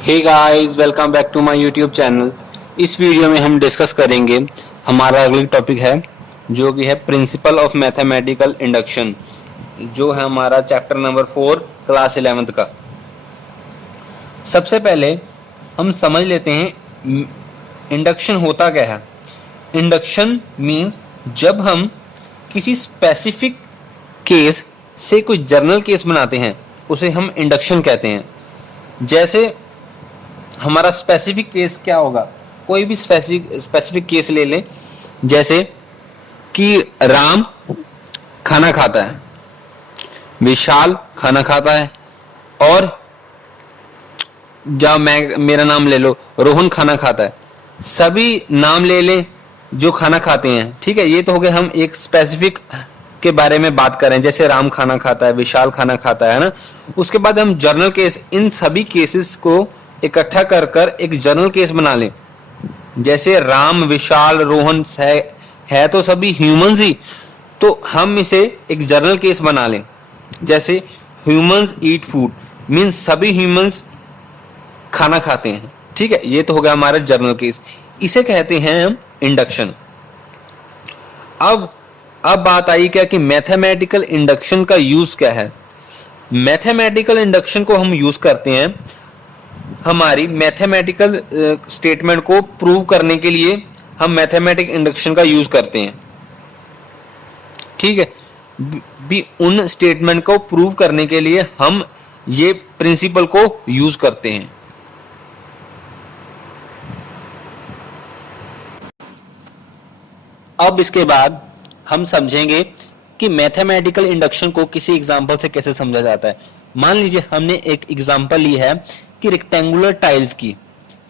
Hey guys, welcome back to my YouTube channel. इस video में हम डिस्कस करेंगे हमारा अगली टॉपिक है जो कि है प्रिंसिपल ऑफ मैथमेटिकल इंडक्शन, जो है हमारा चैप्टर नंबर 4 क्लास 11th का। सबसे पहले हम समझ लेते हैं इंडक्शन होता क्या है। इंडक्शन मीन्स जब हम किसी स्पेसिफिक केस से कोई जनरल केस बनाते हैं उसे हम इंडक्शन कहते हैं। जैसे हमारा स्पेसिफिक केस क्या होगा, कोई भी स्पेसिफिक केस ले लें, जैसे कि राम खाना खाता है, विशाल खाना खाता है, और जब मेरा नाम ले लो, रोहन खाना खाता है। सभी नाम ले लें जो खाना खाते हैं, ठीक है। ये तो हो गए हम एक स्पेसिफिक के बारे में बात कर रहे हैं, जैसे राम खाना खाता है, विशाल खाना खाता है ना। उसके बाद हम जनरल केस, इन सभी केसेस को इकट्ठा कर कर एक जनरल केस बना लें। जैसे राम, विशाल, रोहन है तो सभी ह्यूमंस ही, तो हम इसे एक जनरल केस बना लें। जैसे ह्यूमंस ईट फूड, मीन्स सभी ह्यूमंस खाना खाते हैं, ठीक है। ये तो हो गया हमारा जनरल केस, इसे कहते हैं हम इंडक्शन। अब बात आई क्या कि मैथमेटिकल इंडक्शन का यूज क्या है। मैथमेटिकल इंडक्शन को हम यूज करते हैं हमारी मैथमेटिकल स्टेटमेंट को प्रूव करने के लिए। हम मैथमेटिक इंडक्शन का यूज करते हैं, ठीक है। भी उन स्टेटमेंट को प्रूव करने के लिए हम ये प्रिंसिपल को यूज करते हैं। अब इसके बाद हम समझेंगे कि मैथमेटिकल इंडक्शन को किसी एग्जांपल से कैसे समझा जाता है। मान लीजिए हमने एक एग्जांपल ली है कि रेक्टेंगुलर टाइल्स की।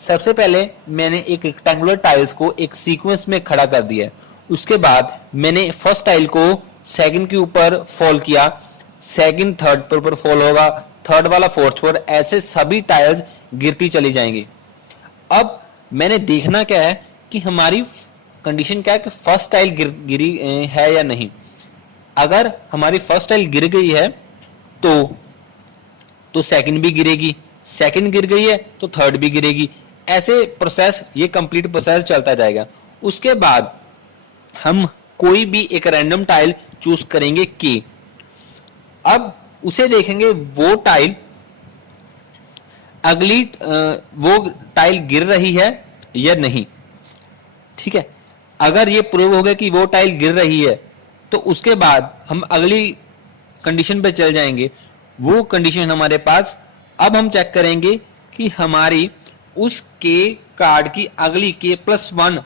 सबसे पहले मैंने एक रेक्टेंगुलर टाइल्स को एक सीक्वेंस में खड़ा कर दिया है। उसके बाद मैंने फर्स्ट टाइल को सेकंड के ऊपर फॉल किया, सेकंड थर्ड पर ऊपर फॉल होगा, थर्ड वाला फोर्थ पर, ऐसे सभी टाइल्स गिरती चली जाएंगी। अब मैंने देखना क्या है कि हमारी कंडीशन क्या है कि फर्स्ट टाइल गिरी है या नहीं। अगर हमारी फर्स्ट टाइल गिर गई है तो सेकंड भी गिरेगी, सेकंड गिर गई है तो थर्ड भी गिरेगी। ऐसे प्रोसेस, ये कंप्लीट प्रोसेस चलता जाएगा। उसके बाद हम कोई भी एक रैंडम टाइल चूज करेंगे के। अब उसे देखेंगे वो टाइल वो टाइल गिर रही है या नहीं, ठीक है। अगर ये प्रूव हो गया कि वो टाइल गिर रही है तो उसके बाद हम अगली कंडीशन पे चल जाएंगे। वो कंडीशन हमारे पास, अब हम चेक करेंगे कि हमारी उस के कार्ड की अगली k+1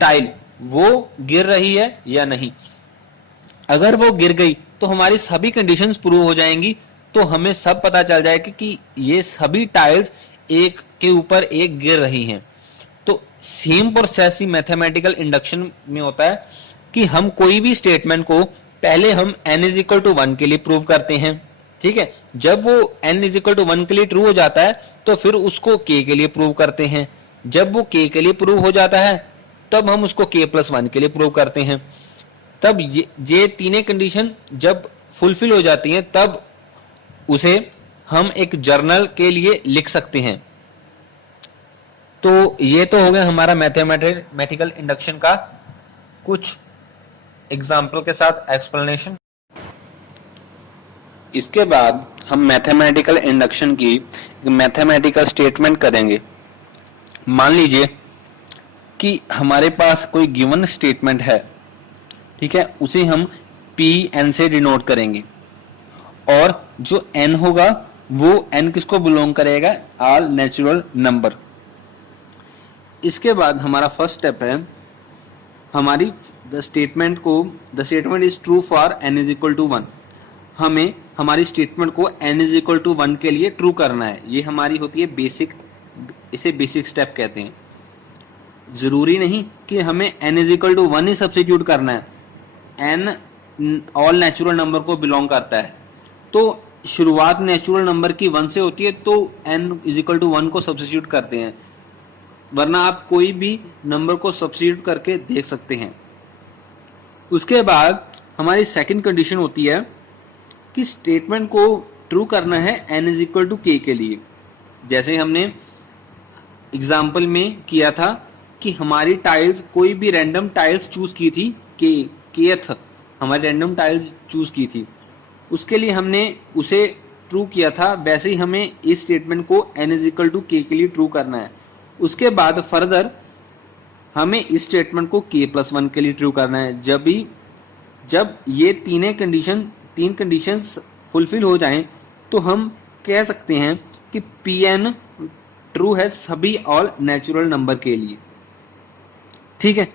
टाइल वो गिर रही है या नहीं। अगर वो गिर गई तो हमारी सभी कंडीशंस प्रूव हो जाएंगी, तो हमें सब पता चल जाएगा कि ये सभी टाइल्स एक के ऊपर एक गिर रही हैं। तो सेम प्रोसेस ही मैथमेटिकल इंडक्शन में होता है कि हम कोई भी स्टेटमेंट को पहले हम n=1 के लिए प्रूव करते हैं, ठीक है। जब वो n=1 के लिए ट्रू हो जाता है तो फिर उसको k के लिए प्रूव करते हैं। जब वो k के लिए प्रूव हो जाता है तब हम उसको k+1 के लिए प्रूव करते हैं। तब ये तीनों कंडीशन जब फुलफिल हो जाती हैं तब उसे हम एक जर्नल के लिए लिख सकते हैं। तो ये तो हो गया हमारा मैथमेटिकल इंडक्शन का कुछ एग्जाम्पल के साथ एक्सप्लेनेशन। इसके बाद हम मैथमेटिकल इंडक्शन की मैथमेटिकल स्टेटमेंट करेंगे। मान लीजिए कि हमारे पास कोई गिवन स्टेटमेंट है, ठीक है। उसे हम Pn से डिनोट करेंगे, और जो n होगा वो n किसको बिलोंग करेगा, ऑल नेचुरल नंबर। इसके बाद हमारा फर्स्ट स्टेप है हमारी the statement is true for n=1। हमें हमारी स्टेटमेंट को n=1 के लिए ट्रू करना है। ये हमारी होती है बेसिक, इसे बेसिक स्टेप कहते हैं। जरूरी नहीं कि हमें n=1 ही सब्स्टिट्यूट करना है, n ऑल नेचुरल नंबर को बिलोंग करता है। तो शुरुआत नेचुरल नंबर की 1 से होती है, तो n=1 को सब्स्टिट्यूट करते हैं, वरना आप कोई भी नंबर को सब्स्टिट्यूट करके देख सकते हैं। उसके बाद हमारी सेकंड कंडीशन होती है कि स्टेटमेंट को ट्रू करना है n=k के लिए। जैसे हमने एग्जाम्पल में किया था कि हमारी टाइल्स, कोई भी रैंडम टाइल्स चूज की थी, kth हमारी रैंडम टाइल्स चूज की थी, उसके लिए हमने उसे ट्रू किया था, वैसे ही हमें इस स्टेटमेंट को n is equal to k के लिए ट्रू करना है। उसके बाद फर्दर हमें इस स्टेटमेंट को k+1 के लिए ट्रू करना है। जब ये तीन कंडीशंस फुलफिल हो जाएं तो हम कह सकते हैं कि Pn ट्रू है सभी ऑल नेचुरल नंबर के लिए। ठीक है,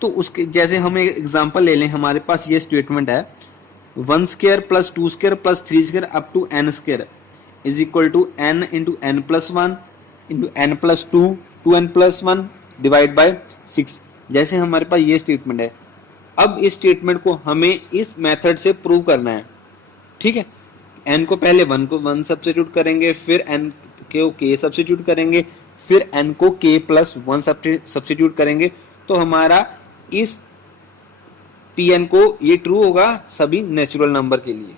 तो उसके जैसे हम एक एग्जांपल ले लें, हमारे पास ये स्टेटमेंट है 1 square plus 2 square plus 3 square up to n square is equal to n into n+1 into n+2 2n+1 divide by 6। जैसे हमारे पास ये स्टेटमेंट है, अब इस स्टेटमेंट को हमें इस मेथड से प्रूव करना है। ठीक है, n को पहले 1 को 1 सब्स्टिट्यूट करेंगे, फिर n को k सब्स्टिट्यूट करेंगे, फिर n को k+1 सब्स्टिट्यूट करेंगे, तो हमारा इस Pn को ये ट्रू होगा सभी नेचुरल नंबर के लिए।